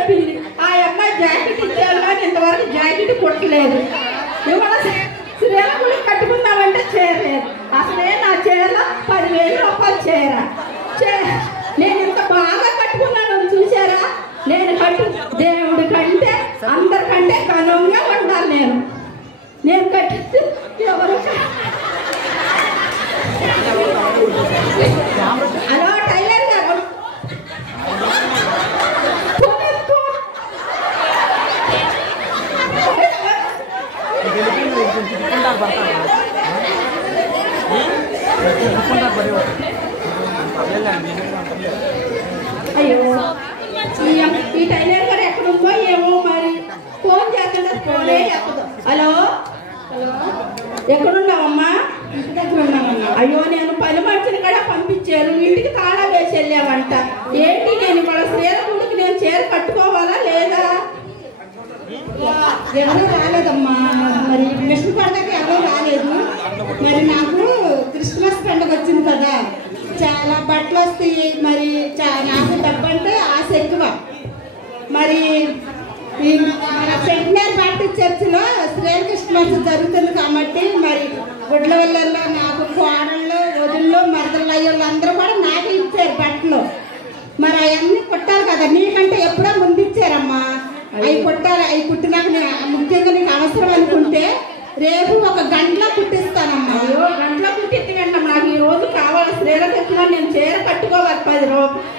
చెప్పింది. ఆ అమ్మాయి జాకెట్ ఇచ్చారు కానీ ఇంతవరకు జాకెట్ కుట్టలేదు. ఇవాళ శ్రీరాములు కట్టుకుందామంటే చేయలేదు. అసలే నా చీర 10,000 రూపాయలు చీర. నేను ఇంత బాగా కట్టుకున్నాను చూసారా? నేను దేవుడి కంటే అందరికంటే ఘనంగా ఉండాలి. నేను కట్టి ఎవరు హలో టైలర్ గారు అయ్యో ఈ టైలర్ గారు ఎక్కడుందో ఏమో మరి ఫోన్ చేస్తుంటే ఫోనే చెప్పదు. హలో హలో ఎక్కడున్నావమ్మా? ఇంటి దగ్గర ఉన్నామమ్మా. అయ్యో నేను పని మనిషిని కూడా పంపించాను, ఇంటికి తాళా వేసి వెళ్ళామంట. ఏంటి నేను ఇవాళ శ్రీరాముడికి నేను చీర కట్టుకోవాలా లేదా? ఎవరూ రాలేదమ్మా. మరి మిషన్ పండగకి ఎవరూ రాలేదు. మరి నాకు క్రిస్మస్ పండుగ వచ్చింది కదా, చాలా బట్టలు వస్తాయి. మరి నాకు డబ్బంటే ఆశ ఎక్కువ. మరి ఈ మన సెంటినరీ బాప్టిస్ట్ చర్చిలో శ్రీకృష్ణమస్ జరుగుతుంది కాబట్టి మరి గుడ్ల వెళ్ళల్లో నాకు కోడళ్ళు వదుల్లో మరదలు అయ్యోళ్ళు అందరూ కూడా నాకే ఇచ్చారు బట్టలు. మరి అవన్నీ కుట్టాలి కదా, నీకంటే ఎప్పుడో ముందు ఇచ్చారమ్మా. అవి కుట్టాలి. అవి కుట్టినాక ముఖ్యంగా నీకు అవసరం అనుకుంటే రేపు 1 గంటలో కుట్టిస్తానమ్మా. అయ్యో గంటలో కుట్టించగంటమ్మా. నాకు ఈ రోజు కావాలి శ్రీరామ. నేను చీర కట్టుకోవాలి.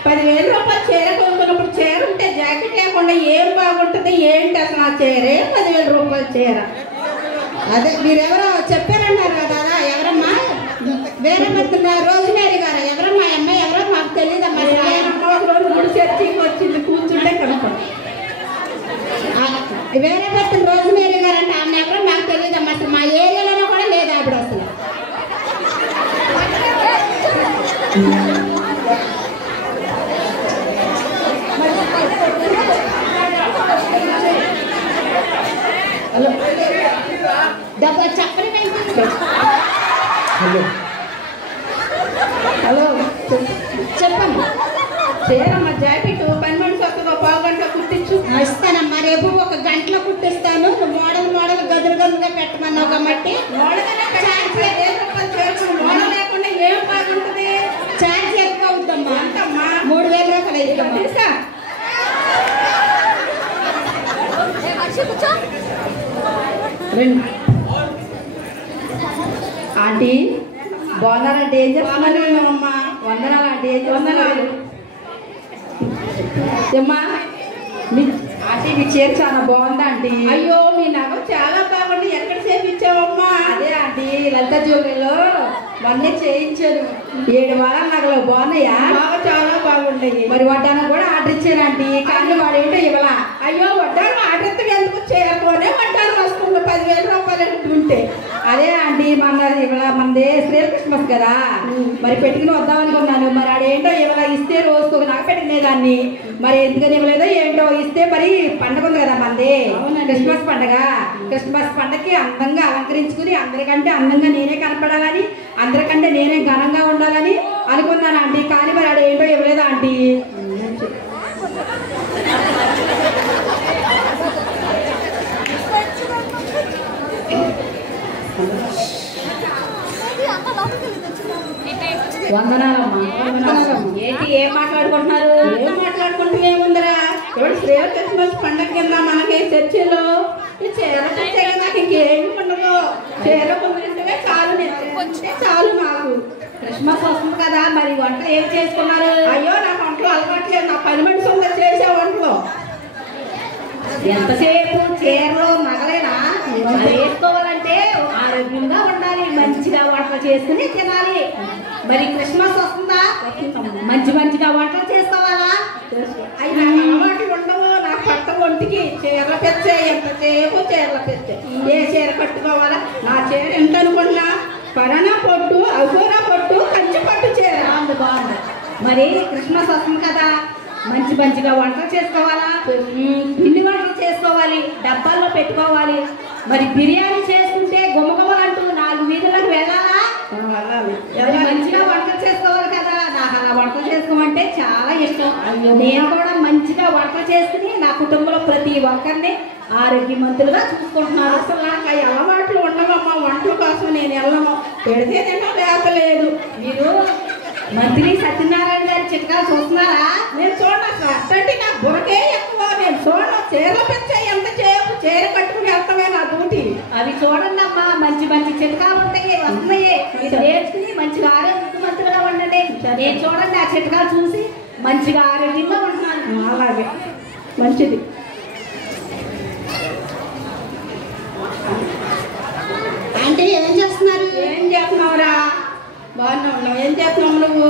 10,000 రూపాయలు చీర కొనుక్కున్నప్పుడు చీర ఉంటే జాకెట్ లేకుండా ఏం బాగుంటుంది ఏంటి అసలు? ఆ చీరే 10,000 రూపాయల చీర. అదే మీరెవరో చెప్పారన్నారు కదా, ఎవరమ్మా? వేరే పెడుతున్న రోజుమేరీ గారా? ఎవరమ్మా అమ్మాయి? ఎవరో మాకు తెలియదమ్మా. ఒక రోజు గుడి చర్చికి వచ్చింది, కూర్చుంటే కనుక్కోండి. వేరే పెడుతున్న రోజుమేరీ గారు అంటే ఆమె ఎవరో మాకు తెలియదమ్మా. అసలు మా ఏరియాలోనే కూడా లేదు ఆవిడ అసలు. హలో చెప్పని హలో చెప్పమ్మా. చీరమ్మా జాకెట్ పని మనిషి వస్తుందో 1/2 గంటలో కుట్టించు. ఇస్తానమ్మా. రేపు 1 గంటలో కుట్టిస్తాను. మోడల్ గదులుగా పెట్టమన్నావు కాబట్టి మోడల్ లేకుండా ఏం బాగుంటుంది? ఛార్జ్ ఎక్కువ అవుద్దమ్మా. అంటమ్మా 3,000 రూపాయలు అవుతుందమ్మా. తెలుసా? ఆంటీ బాగున్నారంటే ఏం చేస్తున్నారమ్మా? వందనాలు ఆంటీ. ఏం వందనాలు అమ్మా. ఆంటీ మీ చీర చాలా బాగుందా ఆంటీ? అయ్యో మీ నగ చాలా బాగుంది. ఎక్కడ చేయించావమ్మా? అదే ఆంటీ లలిత జ్యువెలరీలో మొన్నే చేయించాను. 7 వారాల నగలు బాగున్నాయా? చాలా బాగున్నాయి. మరి వడ్డానం కూడా ఆర్డర్ ఇచ్చాను ఆంటీ, కానీ వాడు ఏంటో ఇవ్వాల. అయ్యో వడ్డానం ఆర్డర్ ఎందుకు చేయకపోతే వడ్డానం వస్తుంది 10,000 రూపాయలు ఉంటే. అదే ఆంటీ మనది శ్రీకృష్ణమస్ కదా, మరి పెట్టుకుని వద్దాం అనుకున్నాను. మరి ఆడేంటో ఇవాళ ఇస్తే రోజుకు ఒక నగ పెట్టుకునేదాన్ని. మరి ఎందుకని ఇవ్వలేదో ఏంటో. ఇస్తే మరి పండగ ఉంది కదా మనది, క్రిస్మస్ పండగ. క్రిస్మస్ పండగకి అందంగా అలంకరించుకుని అందరికంటే అందంగా నేనే కనపడాలని, అందరికంటే నేనే ఘనంగా ఉండాలని అనుకున్నాను ఆంటీ. కానీ మరి ఆడేంటో ఇవ్వలేదు ఆంటీ. వందనాలమ్మా. ఏంటి ఏం మాట్లాడుకుంటున్నారు? ఏం మాట్లాడుకుంటూ ఏముందరా? ఎవరు శ్రీకృష్ణమస్ పండగ కింద మనకి చర్చిలో ఈ చీర చూసే నాకు ఇంకేమి ఉండదు. చీర పొందినట్టుగా చాలు, చాలు నాకు. క్రిస్మస్ వస్తుంది కదా, మరి వంటలు ఏం చేసుకున్నారు? అయ్యో నాకు వంటలు అలవాట్లేదు. నా పని మనిషి ఉందా చేసే వంటలు. ఎంతసేపు చీరలు నగలేనా? వేసుకోవాలంటే ఆరోగ్యంగా ఉండాలి, మంచిగా వంటలు చేసుకుని తినాలి. మరి క్రిస్మస్ వస్తుందా, మంచిగా వంటలు చేసుకోవాలా? అవి నాకు అలవాట్లు ఉండవు. నాకు పట్ట ఒంటికి చీరలు పెచ్చే, ఎంతసేపు చీరలు పెచ్చే. ఏ చీర కట్టుకోవాలా? నా చీర ఎంత అనుకున్నా పరానా పొట్టు, అగోరా పొట్టు, కంచి పట్టు చీర అందు బాగుంది. మరి క్రిస్మస్ వస్తుంది కదా, మంచిగా వంటలు చేసుకోవాలా? పిండి వంటలు చేసుకోవాలి, డబ్బాల్లో పెట్టుకోవాలి. మరి బిర్యానీ చేసుకుంటే గుమగుమలంటూ 4 వీధులకు వెళ్ళాలా? మంచిగా వంటలు చేసుకోవాలి కదా. నాకు అలా వంటలు చేసుకోవాలి. వంటకం అంటే చాలా ఇష్టం. నేను కూడా మంచిగా వంట చేసుకుని నా కుటుంబంలో ప్రతి ఒక్కరిని ఆరోగ్యవంతులుగా చూసుకుంటున్నాను. అసలు నాకు ఆ అలవాట్లు ఉండవమ్మా. వంటల కోసం నేను వెళ్ళను. పెడితే తినడం లేతలేదు. మీరు మంత్రి సత్యనారాయణ గారి చిట్కాలు చూస్తున్నారా? నేను చూడను అసలు. అట్టంటే నాకు బురకే ఎక్కువ. నేను చూడను. చీరలు పెంచాయి ఎంత చేపు చీర కట్టుకుని వెళ్తామే నా డ్యూటీ. అవి చూడండి అమ్మా, మంచి మంచి చిట్కాలు ఉంటాయి, వస్తున్నాయి. మీరు నేర్చుకుని మంచిగా ఆరోగ్యవంతులుగా ఉండండి. నేను చూడండి ఆ చిట్కాలు చూసి మంచిగా ఆరోగ్యంగా ఉంటున్నాను. అలాగే మంచిది. ఆంటీ ఏం చేస్తున్నారు? ఏం చేస్తున్నావురా? బాగానే ఉన్నావు. ఏం చేస్తున్నావు నువ్వు?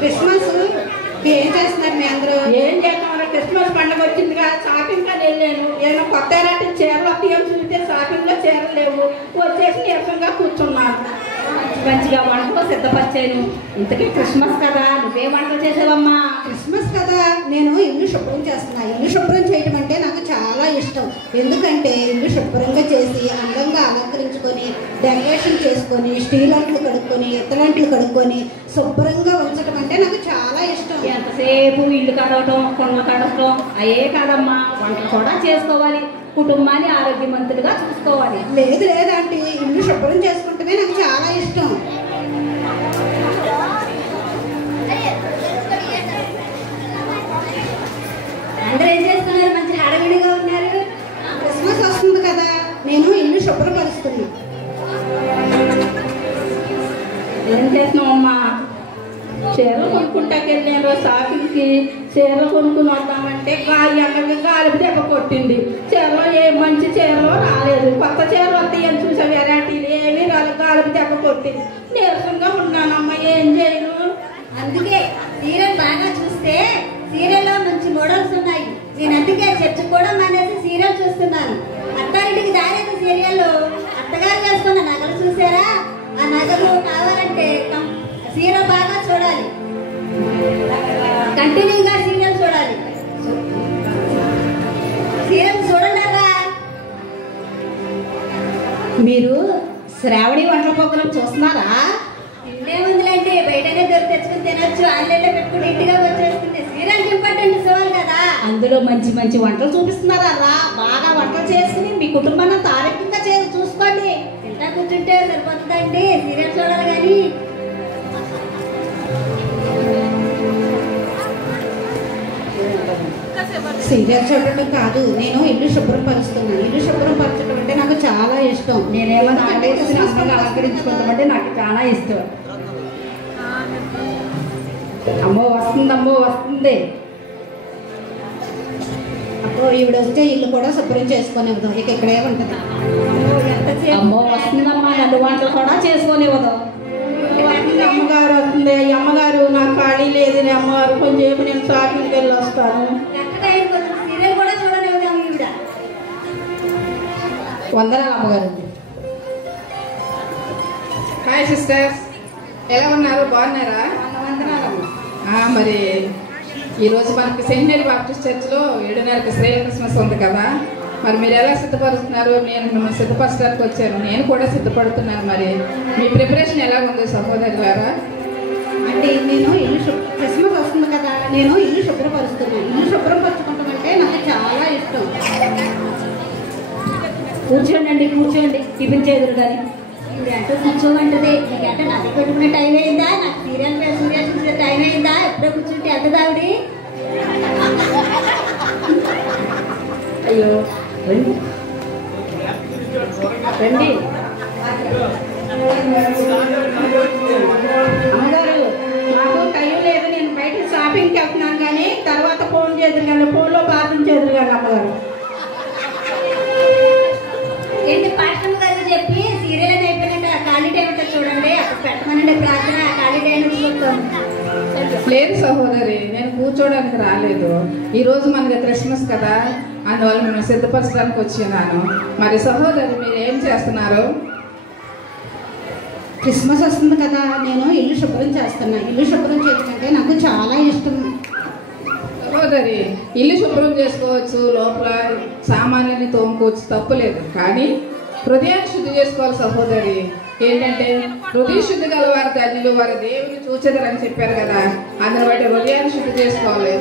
క్రిస్మస్ ఏం చేస్తున్నారు మీ అందరూ? ఏం చేస్తున్నావురా? క్రిస్మస్ పండుగ వచ్చిందిగా, షాపింగ్ అని వెళ్ళాను. ఏదో కొత్త ఎలాంటి చీరలు వస్తాయో చూస్తే షాపింగ్ లో చీరలు లేవు. వచ్చేసి నీరసంగా కూర్చున్నాను. మంచిగా వంటలు సిద్ధపరిచాను. ఇంతకీ క్రిస్మస్ కదా, నువ్వే వంటలు చేసావమ్మా? క్రిస్మస్ కదా, నేను ఇల్లు శుభ్రం చేస్తున్నా. ఇల్లు శుభ్రం చేయడం అంటే నాకు చాలా ఇష్టం. ఎందుకంటే ఇల్లు శుభ్రంగా చేసి అందంగా అలంకరించుకొని డెకరేషన్ చేసుకొని స్టీల్ అంట్లు కడుక్కొని ఇత్తడంట్లు కడుక్కొని శుభ్రంగా ఉంచడం అంటే నాకు చాలా ఇష్టం. ఎంతసేపు ఇల్లు కడవటం కొండలు కడవటం అయ్యే కాదమ్మా, వంటలు కూడా చేసుకోవాలి. కుటుంబాన్ని ఆరోగ్యవంతులుగా చూసుకోవాలి. లేదు లేదంటే ఇల్లు శుభ్రం చేసుకుంటమే నాకు చాలా ఇష్టం. అందరూ ఏం చేస్తున్నారు? మంచి హడావిడిగా ఉన్నారు. క్రిస్మస్ వస్తుంది కదా, నేను ఇల్లు శుభ్రపరుస్తున్నా. ఏం చేస్తున్నావమ్మా? చీరలు కొనుక్కుంటాకెళ్ళాను షాపింగ్కి. చీరలు కొనుక్కుని వద్దామంటే గాలి దెబ్బ కొట్టింది. చీరలో ఏ మంచి చీరలో రాలేదు. కొత్త చీరలు వస్తాయని చూసా, వెరైటీలు ఏమీ రాలేదు. గాలి దెబ్బ కొట్టింది. నీరసంగా ఉన్నానమ్మా. ఏం చేయను? అందుకే సీరియల్ బాగా చూస్తే సీరియల్లో మంచి మోడల్స్ ఉన్నాయి. నేను అందుకే చర్చ కూడా మానేసి సీరియల్ చూస్తున్నాను. అత్తారింటికి దారేది సీరియల్లో అత్తగారు వేసుకున్న నగలు చూసారా? ఆ నగలు కావాలంటే సీరియల్ బాగా చూడాలి. కంటిన్యూగా సీరియల్ చూడాలి. సీరియల్ చూడండి. మీరు శ్రావణి వంటల ప్రోగ్రాం చూస్తున్నారా? ఇంకేముందులంటే బయటనే తెచ్చుకుని తినొచ్చు. ఆన్లైన్లో పెట్టుకుని ఇంటిగా వచ్చేస్తుంది. సీరియల్ ఇంపార్టెంట్ సవాల్ కదా. అందులో మంచి మంచి వంటలు చూపిస్తున్నారా? బాగా వంటలు చేసుకుని మీ కుటుంబాన్ని అంత ఆరోగ్యంగా చూసుకోండి. ఇంత కూర్చుంటే సరిపోతుందండి. సీరియల్ చూడాలి కానీ. సీరియల్ చూడటం కాదు, నేను ఇల్లు శుభ్రపరుస్తున్నా. ఇల్లు శుభ్రపరచడం అంటే నాకు చాలా ఇష్టం. నేనేమన్నా అలంకరించుకుంటామంటే నాకు చాలా ఇష్టం. అమ్మో వస్తుంది, అమ్మో వస్తుంది. అప్పుడు ఈవిడ వస్తే ఇల్లు కూడా శుభ్రం చేసుకునేవద్దు. ఇక ఇక్కడే ఉంటుంది. అమ్మో వస్తుందమ్మా, నన్ను వంటలు కూడా చేసుకోనివ్వదు. అమ్మగారు వస్తుంది. ఈ అమ్మగారు నాకు ఖాళీ లేదు. అమ్మగారు కొంచెం నేను షాపింగ్కి వెళ్ళి వస్తాను. సీరియల్ కూడా చూడలేదాం ఈవిడ. వందనాలు అమ్మగారు. హాయ్ సిస్టర్స్, ఎలా ఉన్నారు? బాగున్నారా? మరి ఈరోజు మనకి సెయింట్ మేరీ బాప్టిస్ట్ చర్చ్లో 7:30కి శ్రేయ క్రిస్మస్ ఉంది కదా. మరి మీరు ఎలా సిద్ధపరుస్తున్నారు? నేను మిమ్మల్ని సిద్ధపరచడానికి వచ్చాను. నేను కూడా సిద్ధపడుతున్నాను. మరి మీ ప్రిపరేషన్ ఎలా ఉంది సహోదరులారా? అంటే నేను క్రిస్మస్ వస్తుంది కదా, నేను ఇల్లు శుభ్రపరుస్తున్నాను. ఇల్లు శుభ్రపరచుకుంటాం అంటే నాకు చాలా ఇష్టం. కూర్చోండి, కూర్చోండి, టిఫిన్ చేదురు కానీ. అంటూ కూర్చోమంటది. నీకంటే నాకు పెట్టుకునే టైం అయిందా? నాకు సీరియల్ చూసే టైం అయిందా? ఎప్పుడో కూర్చుంటే ఎంత దావిడి. అయ్యో రండి రండి. అమ్మగారు నాకు టైం లేదు. నేను బయట షాపింగ్కి వెళ్తున్నాను కానీ తర్వాత ఫోన్ చేద్దరు కానీ, ఫోన్లో ప్రార్థన చేద్దరు కానీ అమ్మగారు. ఏంటి పాఠం గారు చెప్పి సీరియల్ అని అయిపోయినట్టు ఖాళీ టైం ఉంటుంది చూడండి, అప్పుడు పెట్టమనండి ప్రార్థన. ఖాళీ టైం చూస్తాం. లేదు సహోదరి, నేను కూర్చోడానికి రాలేదు. ఈరోజు మనకి క్రిస్మస్ కదా, అందువల్ల మేము సిద్ధపరచడానికి వచ్చినాను. మరి సహోదరి మీరు ఏం చేస్తున్నారు? క్రిస్మస్ వస్తుంది కదా, నేను ఇల్లు శుభ్రం చేస్తున్నా. ఇల్లు శుభ్రం చేయడం అంటే నాకు చాలా ఇష్టం. సహోదరి ఇల్లు శుభ్రం చేసుకోవచ్చు, లోపల సామాన్లని తోముకోవచ్చు, తప్పులేదు. కానీ హృదయాన్ని శుద్ధి చేసుకోవాలి సహోదరి. ఏంటంటే హృదయ శుద్ధి గల వారి ధన్యులు, వారి దేవుని చూచెదరని చెప్పారు కదా. అందుని బట్టి హృదయాన్ని శుద్ధి చేసుకోవాలి.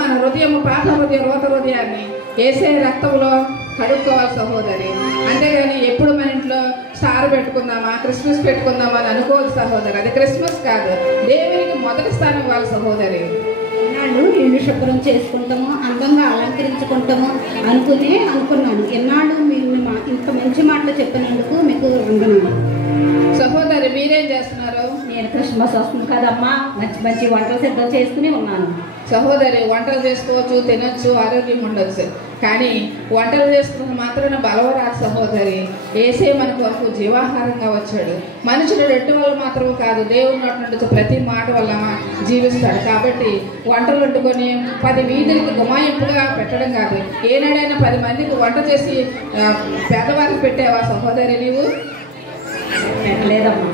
మన హృదయము పాత హృదయం, రోత హృదయాన్ని యేసే రక్తంలో కడుక్కోవాలి సహోదరి. అంతేగాని ఎప్పుడు మన ఇంట్లో స్టార్ పెట్టుకుందామా, క్రిస్మస్ పెట్టుకుందామా అని అనుకోవద్దు సహోదరి. అది క్రిస్మస్ కాదు, దేవునికి మొదటి స్థానం ఇవ్వాలి సహోదరి. ఎన్నాళ్ళు ఇల్లు శుభ్రం చేసుకుంటాము, అందంగా అలంకరించుకుంటాము అనుకున్నాను. ఎన్నాళ్ళు మీరు ఇంత మంచి మాటలు చెప్పినందుకు మీకు వందనాలు. సహోదరి మీరేం చేస్తున్నారు? నేను క్రిస్మస్ వస్తుంది కదమ్మా, మంచి మంచి వంటలు సిద్ధం చేసుకుని ఉన్నాను. సహోదరి వంటలు చేసుకోవచ్చు, తినొచ్చు, ఆరోగ్యం ఉండొచ్చు, కానీ వంటలు చేసుకున్న మాత్రాన బలవరాదు సహోదరి. యేసే మన కొరకు జీవాహారంగా వచ్చాడు. మనుషులు రొట్టె వల్ల మాత్రం కాదు, దేవుని నోటి నుండి ప్రతి మాట వల్ల జీవిస్తాడు. కాబట్టి వంటలు వండుకొని 10 వీధులకి గుమాయింపుగా పెట్టడం కాదు. ఏనాడైనా 10 మందికి వంట చేసి పేదవారికి పెట్టావా సహోదరి? నీవు పెట్టలేదమ్మా.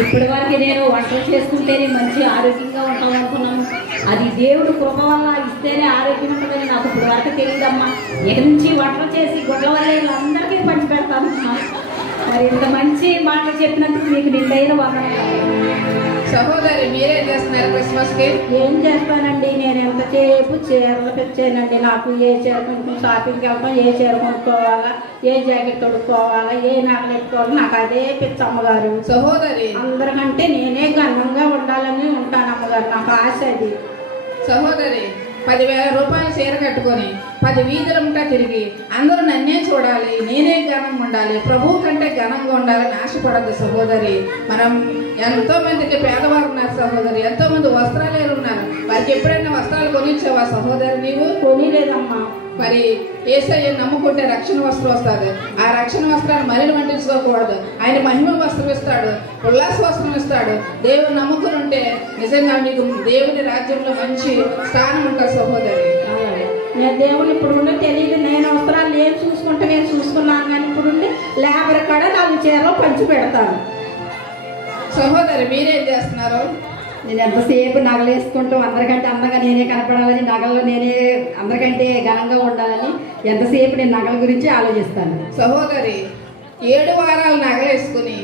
ఇప్పటి వరకు నేను వంటలు చేసుకుంటేనే మంచి ఆరోగ్యంగా ఉంటాం అనుకున్నాను. అది దేవుడు కృప వల్ల ఇస్తేనే ఆరోగ్యం ఉంటుందని నాకు ఇప్పుడు వరకు తెలియదమ్మా. ఎక్కడి నుంచి వంటలు చేసి గుడ్ల వల్ల అందరికీ పంచి పెడతాను. మరి ఇంత మంచి మాటలు చెప్పినందుకు మీకు నిండైన వందనాలు. సహోదరి మీరేం చేస్తున్నారు క్రిస్మస్ కి? ఏం చేస్తానండి, నేను ఎంతసేపు చీరలు తెచ్చానండి. నాకు ఏ చీర కొనుక్కొని షాపింగ్కి వెళ్తాం, ఏ చీర కొనుక్కోవాలా, ఏ జాకెట్ తొడుక్కోవాలా, ఏ నగలు ఎట్టుకోవాలి, నాకు అదే పిచ్చి అమ్మగారు. సహోదరి అందరికంటే నేనే ఘనంగా ఉండాలని ఉంటాను అమ్మగారు, నాకు ఆశ అది. సహోదరి 10,000 రూపాయలు చీర కట్టుకొని 10 వీధులంటా తిరిగి అందరూ నన్నే చూడాలి, నేనే ఘనంగా ఉండాలి, ప్రభువు కంటే ఘనంగా ఉండాలని ఆశపడద్దు సహోదరి. మనం ఎంతో మందికి పేదవారు ఉన్నారు సహోదరి, ఎంతో మంది వస్త్రాలు ఉన్నారు. వారికి ఎప్పుడైనా వస్త్రాలు కొనిచ్చావా సహోదరి? నీవు కొనిలేదమ్మా. మరి యేసయ్య నమ్ముకుంటే రక్షణ వస్త్రం వస్తుంది. ఆ రక్షణ వస్త్రాన్ని మళ్ళీ వండించుకోకూడదు. ఆయన మహిమ వస్త్రం ఇస్తాడు, ఉల్లాస వస్త్రం ఇస్తాడు. దేవుని నమ్ముకుని ఉంటే నిజంగా మీకు దేవుని రాజ్యంలో మంచి స్థానం ఉంటుంది సహోదరి. నేను దేవుని ఇప్పుడు ఉండి తెలియదు, నేను వస్త్రాలు ఏం చూసుకుంటే నేను చూసుకున్నాను, కానీ ఇప్పుడు లేబర్ కాడ 4 చీరలు పంచి పెడతాను. సహోదరి మీరేం చేస్తున్నారు? నేను ఎంతసేపు నగలు వేసుకుంటాం, అందరికంటే అందంగా నేనే కనపడాలని, నగల్లో నేనే అందరికంటే ఘనంగా ఉండాలని ఎంతసేపు నేను నగల గురించి ఆలోచిస్తాను. సహోదరి 7 వారాలు నగలేసుకుని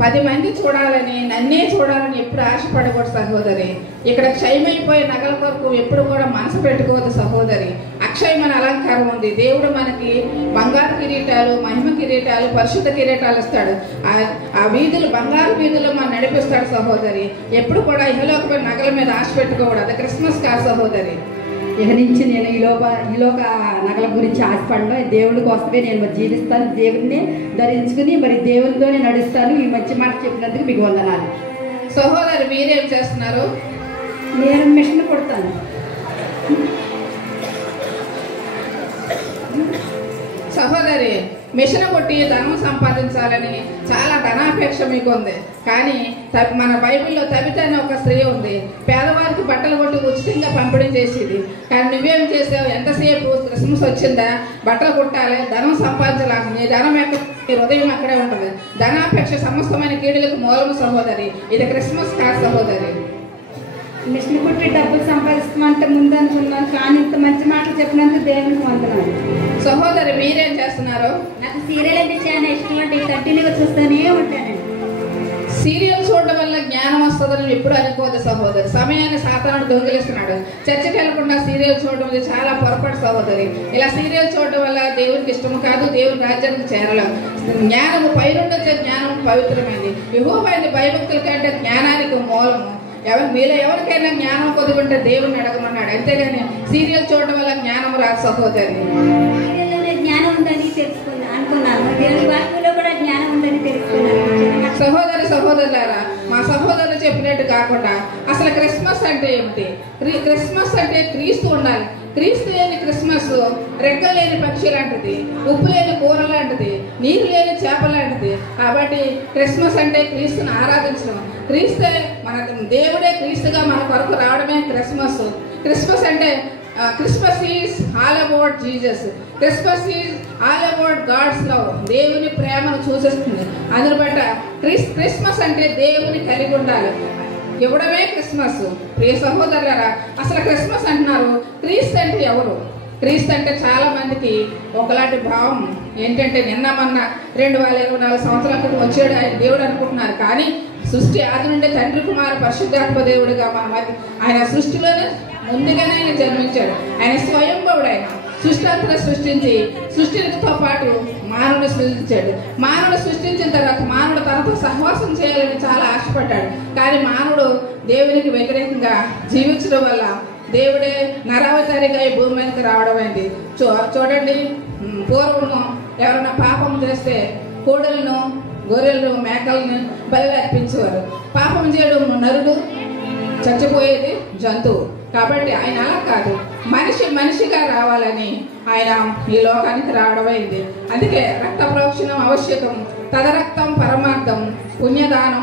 10 మంది చూడాలని, నన్నే చూడాలని ఎప్పుడు ఆశపడకూడదు సహోదరి. ఇక్కడ క్షయమైపోయే నగల కొరకు ఎప్పుడు కూడా మనసు పెట్టుకోవద్దు సహోదరి. అక్షయమైన అలంకారం ఉంది. దేవుడు మనకి బంగారు కిరీటాలు, మహిమ కిరీటాలు, పరిశుద్ధ కిరీటాలు ఇస్తాడు. ఆ వీధులు బంగారు వీధులు మనం నడిపిస్తాడు సహోదరి. ఎప్పుడు కూడా ఇహలోకమైన నగల మీద ఆశ పెట్టుకోకూడదు. అది క్రిస్మస్ కాదు సహోదరి. ఇక నుంచి నేను ఈలోక నగల గురించి ఆశపడను. దేవుడి కోసమే నేను జీవిస్తాను, దేవుడిని ధరించుకుని మరి దేవునితోనే నడుస్తాను. ఈ మంచి మాట చెప్పినందుకు మీకు వందనాలు. సహోదరి మీరేం చేస్తున్నారు? నేను మిషన్ కుడతాను. సహోదరి మిషన్ కొట్టి ధనం సంపాదించాలని చాలా ధనాపేక్ష మీకు ఉంది. కానీ మన బైబిల్లో తబిత అనే ఒక స్త్రీ ఉంది. పేదవారికి బట్టలు కొట్టి ఉచితంగా పంపిణీ చేసేది. కానీ నువ్వేం చేసావు? ఎంతసేపు క్రిస్మస్ వచ్చిందా, బట్టలు కుట్టాలి, ధనం సంపాదించాలి, నీ ధనం నీ హృదయం అక్కడే ఉంటుంది. ధనాపేక్ష సమస్తమైన కీడులకు మూలము సహోదరి. ఇది క్రిస్మస్ కాదు సహోదరి. మిషన్ కుట్టి డబ్బులు సంపాదిస్తామంటే ముందు అనుకున్నాను, కానీ ఇంత మంచి మాటలు చెప్పినందుకు దేవునికి వందనాలు. సహోదరి మీరేం చేస్తున్నారు? నాకు సీరియల్ అంటే చాలా ఇష్టం అండి, కంటిన్యూగా చూస్తూనే ఉంటానండి. సీరియల్ చూడడం వల్ల జ్ఞానం వస్తుందని ఎప్పుడు అనుకోదు సహోదరి. సమయాన్ని సాతానుడు దొంగిలిస్తున్నాడు. చర్చకి వెళ్ళకుండా సీరియల్ చూడడం ఇది చాలా పొరపాటు సహోదరి. ఇలా సీరియల్ చూడడం వల్ల దేవునికి ఇష్టము కాదు, దేవుని రాజ్యానికి చేరలేము. జ్ఞానము పైనుండి వచ్చే జ్ఞానం పవిత్రమైంది. యెహోవాని భయభక్తుల కంటే జ్ఞానానికి మూలము. మీలో ఎవరికైనా జ్ఞానం కొద్దుకుంటే దేవుని అడగమన్నాడు. అంతేగాని సీరియల్ చూడడం వల్ల జ్ఞానం రాదు సహోదరి. సీరియల్లోనే జ్ఞానం ఉందని తెలుసుకున్నాను అనుకున్నాను, దేవుని వాక్యంలో కూడా జ్ఞానం ఉందని తెలుసుకున్నాను. సహోదరులారా, మా సహోదరులు చెప్పినట్టు కాకుండా అసలు క్రిస్మస్ అంటే ఏమిటి? క్రిస్మస్ అంటే క్రీస్తు ఉండాలి. క్రీస్తు లేని క్రిస్మస్ రెక్కలు లేని పక్షి లాంటిది, ఉప్పు లేని కూర లాంటిది, నీరు లేని చేప లాంటిది. కాబట్టి క్రిస్మస్ అంటే క్రీస్తుని ఆరాధించడం. క్రీస్తే మన దేవుడే క్రీస్తుగా మన కొరకు రావడమే క్రిస్మస్. క్రిస్మస్ అంటే Christmas is all about Jesus. Christmas is all about God's love. దేవుని ప్రేమను సూచిస్తుంది. అందుని బట్ట క్రిస్మస్ అంటే దేవుని కలిగి ఉండాలి, ఇవ్వడమే క్రిస్మస్. ప్రియ సహోదరులారా, అసలు క్రిస్మస్ అంటున్నారు. క్రీస్తు అంటే ఎవరు? క్రీస్తు అంటే చాలా మందికి ఒకలాంటి భావం. ఏంటంటే నిన్న మొన్న 2024 సంవత్సరాల క్రితం వచ్చాడు ఆయన దేవుడు అనుకుంటున్నారు. కానీ సృష్టి ఆది నుండే తండ్రి కుమార పరిశుద్ధాత్మ దేవుడిగా మన మధ్య ఆయన సృష్టిలోనే ముందుగానే ఆయన జన్మించాడు. ఆయన స్వయంభవుడు. ఆయన సృష్టి అంతా సృష్టించి సృష్టితో పాటు మానవుడు సృష్టించాడు. మానవుడు సృష్టించిన తర్వాత మానవుడు తనతో సహవాసం చేయాలని చాలా ఆశపడ్డాడు. కానీ మానవుడు దేవునికి వ్యతిరేకంగా జీవించడం వల్ల దేవుడే నరావతారిగా ఈ భూమి మీదకి రావడం అయింది. చూడండి, పూర్వము ఎవరైనా పాపం చేస్తే కోడలను, గొర్రెలను, మేకలను బలి అర్పించేవారు. పాపం చేయడం నరుడు, చచ్చిపోయేది జంతువు. కాబట్టి ఆయన అలా కాదు, మనిషిగా రావాలని ఆయన ఈ లోకానికి రావడం అయింది. అందుకే రక్త ప్రోక్షణం ఆవశ్యకం, తదరక్తం పరమార్థం, పుణ్యదానం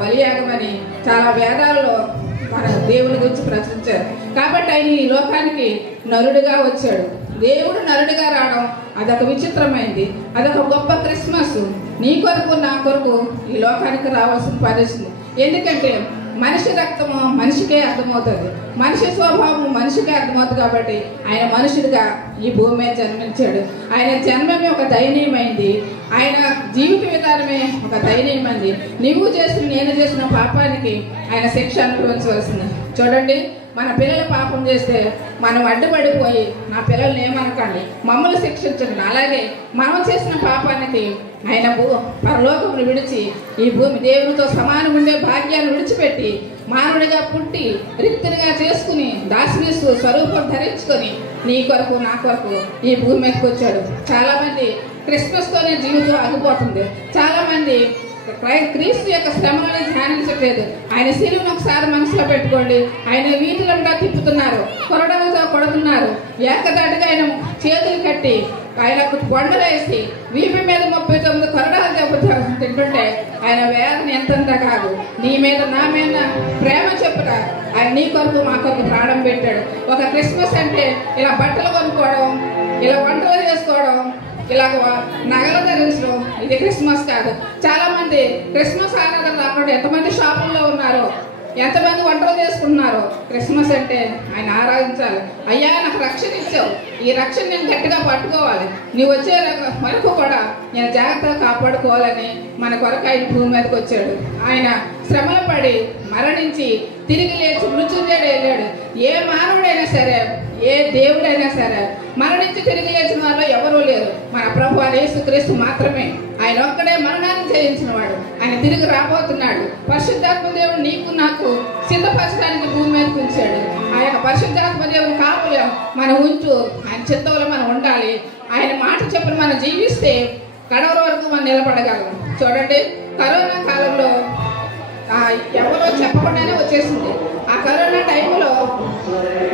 బలియాగం అని చాలా వేదాల్లో మన దేవుని గురించి ప్రచురించారు. కాబట్టి ఆయన ఈ లోకానికి నరుడిగా వచ్చాడు. దేవుడు నరుడిగా రావడం అదొక విచిత్రమైంది, అదొక గొప్ప క్రిస్మస్. నీ కొరకు నా కొరకు ఈ లోకానికి రావాల్సిన పరిస్థితి. ఎందుకంటే మనిషి రక్తము మనిషికే అర్థమవుతుంది, మనిషి స్వభావం మనిషికే అర్థమవుతుంది. కాబట్టి ఆయన మనుషుడిగా ఈ భూమి మీద జన్మించాడు. ఆయన జన్మమే ఒక దయనీయమైంది, ఆయన జీవిత విధానమే ఒక దయనీయమైంది. నువ్వు చేసిన నేను చేసిన పాపానికి ఆయన శిక్ష అనుభవించవలసింది. చూడండి, మన పిల్లలు పాపం చేస్తే మనం అడ్డుపడిపోయి నా పిల్లల్ని ఏమనకండి, మమ్మల్ని శిక్షించండి. అలాగే మనం చేసిన పాపానికి ఆయన పరలోకమును విడిచి ఈ భూమి దేవునితో సమానం ఉండే భాగ్యాన్ని విడిచిపెట్టి మానవుడిగా పుట్టి రిక్తునిగా చేసుకుని దాసిని స్వరూపం ధరించుకొని నీ కొరకు నా కొరకు ఈ భూమి మీదకి వచ్చాడు. చాలా మంది క్రిస్మస్తోనే జీవితం ఆగిపోతుంది. చాలా మంది క్రీస్తు యొక్క శ్రమలను ధ్యానించట్లేదు. ఆయన శిలువను ఒకసారి మనసులో పెట్టుకోండి. ఆయన వీధులంతా తిప్పుతున్నారు, కొరడాలతో కొడుతున్నారు, ఏకదాటిగా ఆయన చేతులు కట్టి ఆయన కొండలు వేసి వీపి మీద 39 కొరడాలు తింటుంటే ఆయన వేదన ఎంతంత కాదు. నీ మీద నా మీద ప్రేమ చెప్పుట ఆయన నీ కొరకు మా కొరకు ప్రాణం పెట్టాడు. ఒక క్రిస్మస్ అంటే ఇలా బట్టలు కొనుక్కోవడం, ఇలా వంటలు చేసుకోవడం, ఇలాగ నగలు ధరించడం, ఇది క్రిస్మస్ కాదు. చాలా మంది క్రిస్మస్ ఆరాధన రాకుండా ఎంతమంది షాపుల్లో ఉన్నారో, ఎంతమంది వంటలు చేసుకుంటున్నారో. క్రిస్మస్ అంటే ఆయన ఆరాధించాలి. అయ్యా నాకు రక్షణ ఇచ్చావు, ఈ రక్షణ నేను గట్టిగా పట్టుకోవాలి, నీవు వచ్చే వరకు కూడా నేను జాగ్రత్తగా కాపాడుకోవాలని మన కొరకు ఆయన భూమి మీదకి వచ్చాడు. ఆయన శ్రమలు పడి మరణించి తిరిగి లేచి మృత్యుంజయుడు వెళ్ళాడు. ఏ మానవుడైనా సరే, ఏ దేవుడైనా సరే మరణించి తిరిగి లేచిన వాళ్ళు ఎవరూ లేరు. మన ప్రభు యేసుక్రీస్తు మాత్రమే. ఆయన ఒక్కడే మరణాన్ని జయించిన వాడు. ఆయన తిరిగి రాబోతున్నాడు. పరిశుద్ధాత్మ దేవుడు నీకు నాకు సిద్ధపరచడానికి భూమి మీదకి ఉంచాడు. ఆ యొక్క పరిశుద్ధాత్మ దేవుని కాపుయం మనం ఉంటూ ఆయన చిత్తంలో మనం ఉండాలి. ఆయన మాట చెప్పిన మనం జీవిస్తే కడవర వరకు మనం నిలబడగలం. చూడండి, కరోనా కాలంలో ఎవరో చెప్పకుండానే వచ్చేసింది. ఆ కరోనా టైంలో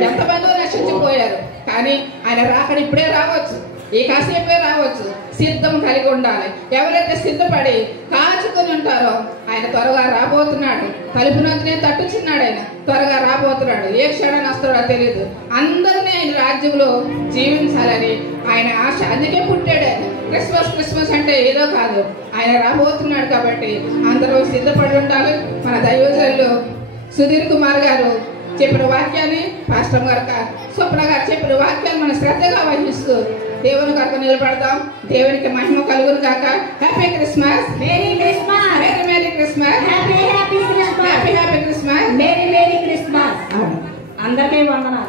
ఎంతమందో నశించిపోయారు. కానీ ఆయన రాకడ ఇప్పుడే రావచ్చు, ఈ కాసేపే రావచ్చు. సిద్ధం కలిగి ఉండాలి. ఎవరైతే సిద్ధపడి కాచుకొని ఉంటారో ఆయన త్వరగా రాబోతున్నాడు. తలుపునొద్దునే తట్టుచున్నాడు. ఆయన త్వరగా రాబోతున్నాడు. ఏ క్షణాన్ని వస్తాడో తెలియదు. అందరినీ ఆయన రాజ్యంలో జీవించాలని ఆయన ఆశ. అందుకే పుట్టాడు ఆయన. క్రిస్మస్ అంటే ఏదో కాదు, ఆయన రాబోతున్నాడు. కాబట్టి అందరూ సిద్ధపడి ఉండాలి. మన దైవజనులు సుధీర్ కుమార్ గారు చెప్పిన వాక్యాన్ని, పాస్టర్ గారు స్వప్న గారు చెప్పిన వాక్యాన్ని మనం శ్రద్ధగా వహిస్తూ దేవుని కొరకు నిలబడదాం. దేవునికి మహిమ కలుగును కాక. Happy Christmas, merry Christmas, merry Christmas, happy Christmas, happy Christmas, merry Christmas. అందరికీ వందనాలు.